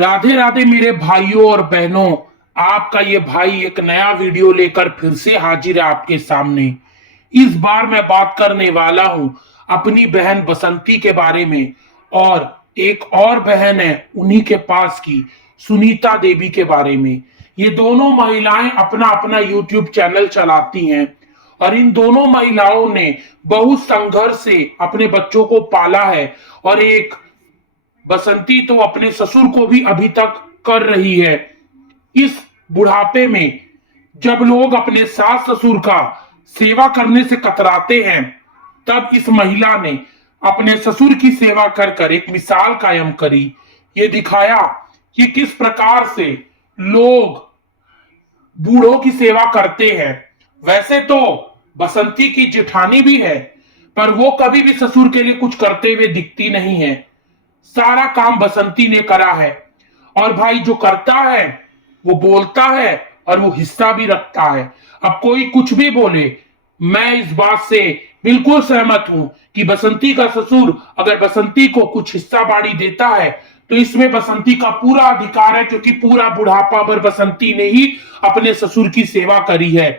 राधे राधे मेरे भाइयों और बहनों। आपका ये भाई एक नया वीडियो लेकर फिर से हाजिर है आपके सामने। इस बार मैं बात करने वाला हूं अपनी बहन बसंती के बारे में, और एक और बहन है उन्हीं के पास की, सुनीता देवी के बारे में। ये दोनों महिलाएं अपना अपना यूट्यूब चैनल चलाती हैं, और इन दोनों महिलाओं ने बहुत संघर्ष से अपने बच्चों को पाला है। और एक बसंती तो अपने ससुर को भी अभी तक कर रही है। इस बुढ़ापे में जब लोग अपने सास ससुर का सेवा करने से कतराते हैं, तब इस महिला ने अपने ससुर की सेवा कर कर एक मिसाल कायम करी। ये दिखाया कि किस प्रकार से लोग बूढ़ों की सेवा करते हैं। वैसे तो बसंती की जेठानी भी है, पर वो कभी भी ससुर के लिए कुछ करते हुए दिखती नहीं है। सारा काम बसंती ने करा है, और भाई जो करता है वो बोलता है और वो हिस्सा भी रखता है। अब कोई कुछ भी बोले, मैं इस बात से बिल्कुल सहमत हूं कि बसंती का ससुर अगर बसंती को कुछ हिस्सा बाड़ी देता है तो इसमें बसंती का पूरा अधिकार है, क्योंकि पूरा बुढ़ापा भर बसंती ने ही अपने ससुर की सेवा करी है।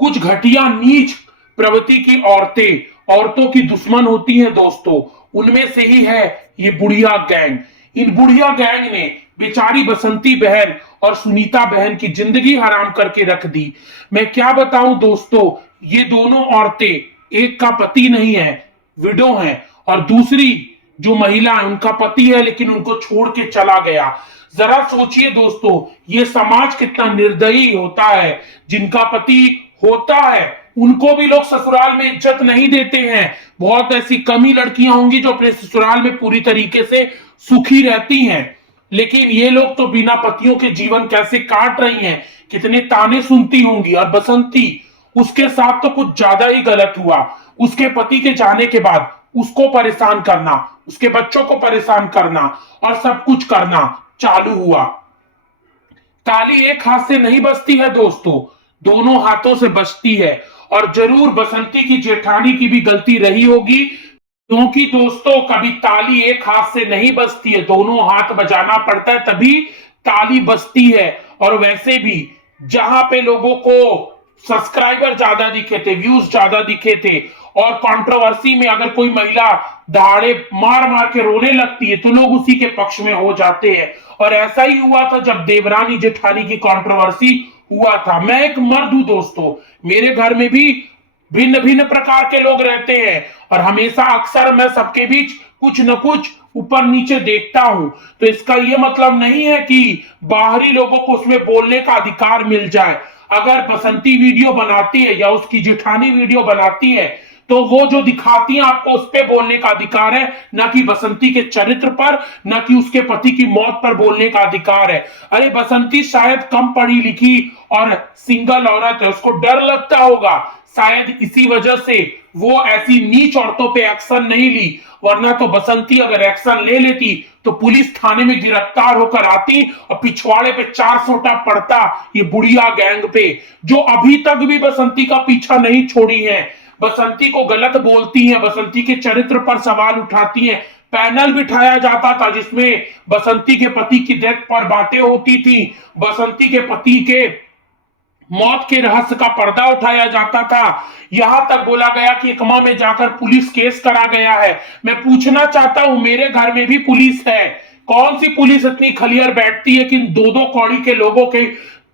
कुछ घटिया नीच प्रवृत्ति की औरतें औरतों की दुश्मन होती हैं दोस्तों। उनमें से ही है ये बुढ़िया गैंग। इन बुढ़िया गैंग ने बेचारी बसंती बहन और सुनीता बहन की जिंदगी हराम करके रख दी। मैं क्या बताऊं दोस्तों, ये दोनों औरतें, एक का पति नहीं है, विडो है, और दूसरी जो महिला है उनका पति है लेकिन उनको छोड़ के चला गया। जरा सोचिए दोस्तों, ये समाज कितना निर्दयी होता है। जिनका पति होता है उनको भी लोग ससुराल में इज्जत नहीं देते हैं। बहुत ऐसी कमी लड़कियां होंगी जो अपने ससुराल में पूरी तरीके से सुखी रहती हैं, लेकिन ये लोग तो बिना पतियों के जीवन कैसे काट रही हैं, कितने ताने सुनती होंगी। और बसंती, उसके साथ तो कुछ ज्यादा ही गलत हुआ। उसके पति के जाने के बाद उसको परेशान करना, उसके बच्चों को परेशान करना और सब कुछ करना चालू हुआ। ताली एक हाथ से नहीं बजती है दोस्तों, दोनों हाथों से बजती है। और जरूर बसंती की जेठानी की भी गलती रही होगी, क्योंकि दोस्तों कभी ताली एक हाथ से नहीं बजती है, दोनों हाथ बजाना पड़ता है तभी ताली बजती है। और वैसे भी जहां पे लोगों को सब्सक्राइबर ज्यादा दिखे थे, व्यूज ज्यादा दिखे थे, और कंट्रोवर्सी में अगर कोई महिला दहाड़े मार मार के रोने लगती है तो लोग उसी के पक्ष में हो जाते हैं। और ऐसा ही हुआ था जब देवरानी जेठानी की कंट्रोवर्सी हुआ था। मैं एक मर्द हूं दोस्तों, मेरे घर में भी भिन्न भिन्न प्रकार के लोग रहते हैं, और हमेशा अक्सर मैं सबके बीच कुछ न कुछ ऊपर नीचे देखता हूं। तो इसका यह मतलब नहीं है कि बाहरी लोगों को उसमें बोलने का अधिकार मिल जाए। अगर बसंती वीडियो बनाती है या उसकी जेठानी वीडियो बनाती है तो वो जो दिखाती है आपको उस पर बोलने का अधिकार है, ना कि बसंती के चरित्र पर, ना कि उसके पति की मौत पर बोलने का अधिकार है। अरे बसंती शायद कम पढ़ी लिखी और सिंगल औरत है, उसको डर लगता होगा, शायद इसी वजह से वो ऐसी नीच औरतों पे एक्शन नहीं ली। वरना तो बसंती अगर एक्शन ले लेती तो पुलिस थाने में गिरफ्तार होकर आती और पिछवाड़े पे 400टा पड़ता ये बुढ़िया गैंग पे, जो अभी तक भी बसंती का पीछा नहीं छोड़ी है। बसंती को गलत बोलती हैं, बसंती के चरित्र पर सवाल उठाती हैं। पैनल बिठाया जाता था जिसमें बसंती के पति की डेथ पर बातें होती थी, बसंती के पति के मौत के रहस्य का पर्दा उठाया जाता था। यहां तक बोला गया कि एकमा में जाकर पुलिस केस करा गया है। मैं पूछना चाहता हूं, मेरे घर में भी पुलिस है, कौन सी पुलिस इतनी खलियर बैठती है कि दो दो कौड़ी के लोगों के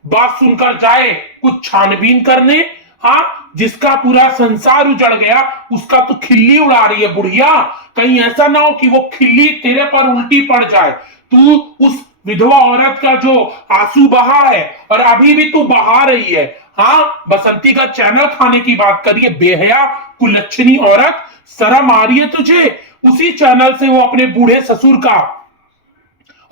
बात सुनकर जाए कुछ छानबीन करने। हाँ, जिसका पूरा संसार उजड़ गया उसका तो खिल्ली उड़ा रही है बुढ़िया। कहीं ऐसा ना हो कि वो खिल्ली तेरे पर उल्टी पड़ जाए। तू उस विधवा औरत का जो आंसू बहा है और अभी भी तू बहा रही है। हाँ, बसंती का चैनल खाने की बात करिए, बेहया कुलच्छनी औरत, शर्म आ रही है तुझे? उसी चैनल से वो अपने बूढ़े ससुर का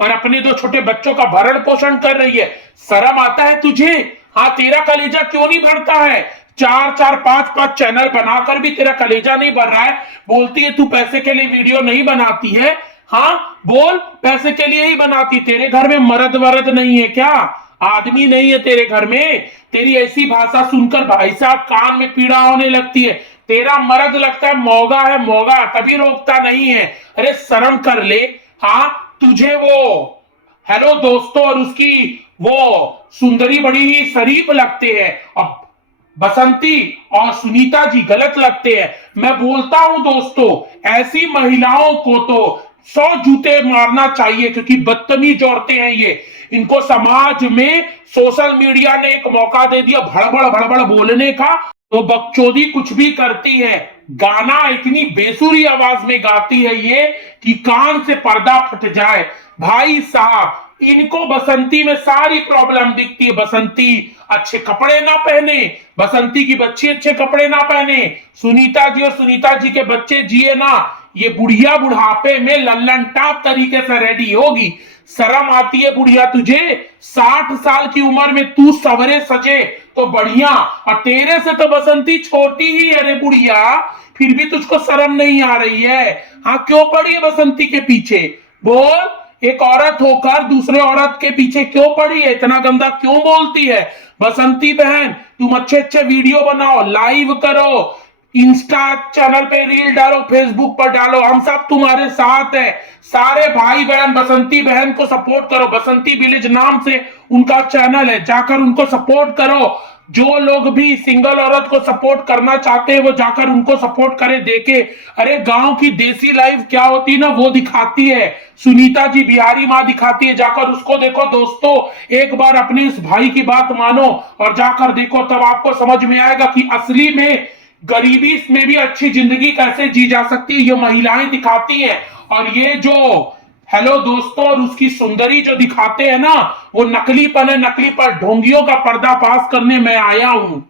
और अपने दो छोटे बच्चों का भरण पोषण कर रही है। शर्म आता है तुझे? हाँ, तेरा कलेजा क्यों नहीं भरता है? चार चार पांच पांच चैनल बनाकर भी तेरा कलेजा नहीं भर रहा है। बोलती है तू पैसे के लिए वीडियो नहीं बनाती है। हाँ बोल, पैसे के लिए ही बनाती। तेरे घर में मर्द वरद नहीं है क्या? आदमी नहीं है तेरे घर में? तेरी ऐसी भाषा सुनकर भाई साहब कान में पीड़ा होने लगती है। तेरा मर्द लगता है मौगा है, मौगा, कभी रोकता नहीं है। अरे शर्म कर ले। हाँ, तुझे वो हेलो दोस्तों, और उसकी वो सुंदरी बड़ी ही शरीफ लगते हैं। अब बसंती और सुनीता जी गलत लगते हैं। मैं बोलता हूं दोस्तों, ऐसी महिलाओं को तो 100 जूते मारना चाहिए, क्योंकि बदतमीज औरतें हैं ये। इनको समाज में सोशल मीडिया ने एक मौका दे दिया भड़बड़ भड़बड़ बोलने का, तो बकचोदी कुछ भी करती है। गाना इतनी बेसुरी आवाज में गाती है ये कि कान से पर्दा फट जाए। भाई साहब, इनको बसंती में सारी प्रॉब्लम दिखती है। बसंती अच्छे कपड़े ना पहने, बसंती की बच्ची अच्छे कपड़े ना पहने, सुनीता जी और सुनीता जी के बच्चे जिए ना, ये बुढ़िया बुढ़ापे में लल्लन टाप तरीके से रेडी होगी। शर्म आती है बुढ़िया तुझे? 60 साल की उम्र में तू सवरे सजे तो बढ़िया, और तेरे से तो बसंती छोटी ही है रे बुढ़िया, फिर भी तुझको शर्म नहीं आ रही है? हाँ, क्यों पड़ी है बसंती के पीछे? बोल, एक औरत होकर दूसरे औरत के पीछे क्यों पड़ी है? इतना गंदा क्यों बोलती है? बसंती बहन, तुम अच्छे अच्छे वीडियो बनाओ, लाइव करो, इंस्टा चैनल पे रील डालो, फेसबुक पर डालो, हम सब तुम्हारे साथ हैं। सारे भाई बहन बसंती बहन को सपोर्ट करो। बसंती विलेज नाम से उनका चैनल है, जाकर उनको सपोर्ट करो। जो लोग भी सिंगल औरत को सपोर्ट करना चाहते हैं वो जाकर उनको सपोर्ट करे, देखे। अरे गांव की देसी लाइफ क्या होती है ना, वो दिखाती है सुनीता जी, बिहारी माँ दिखाती है, जाकर उसको देखो दोस्तों। एक बार अपने इस भाई की बात मानो और जाकर देखो, तब आपको समझ में आएगा कि असली में गरीबी में भी अच्छी जिंदगी कैसे जी जा सकती है, ये महिलाएं दिखाती हैं। और ये जो हेलो दोस्तों और उसकी सुंदरी जो दिखाते हैं ना, वो नकलीपन है। नकली पर ढोंगियों का पर्दाफाश करने मैं आया हूं।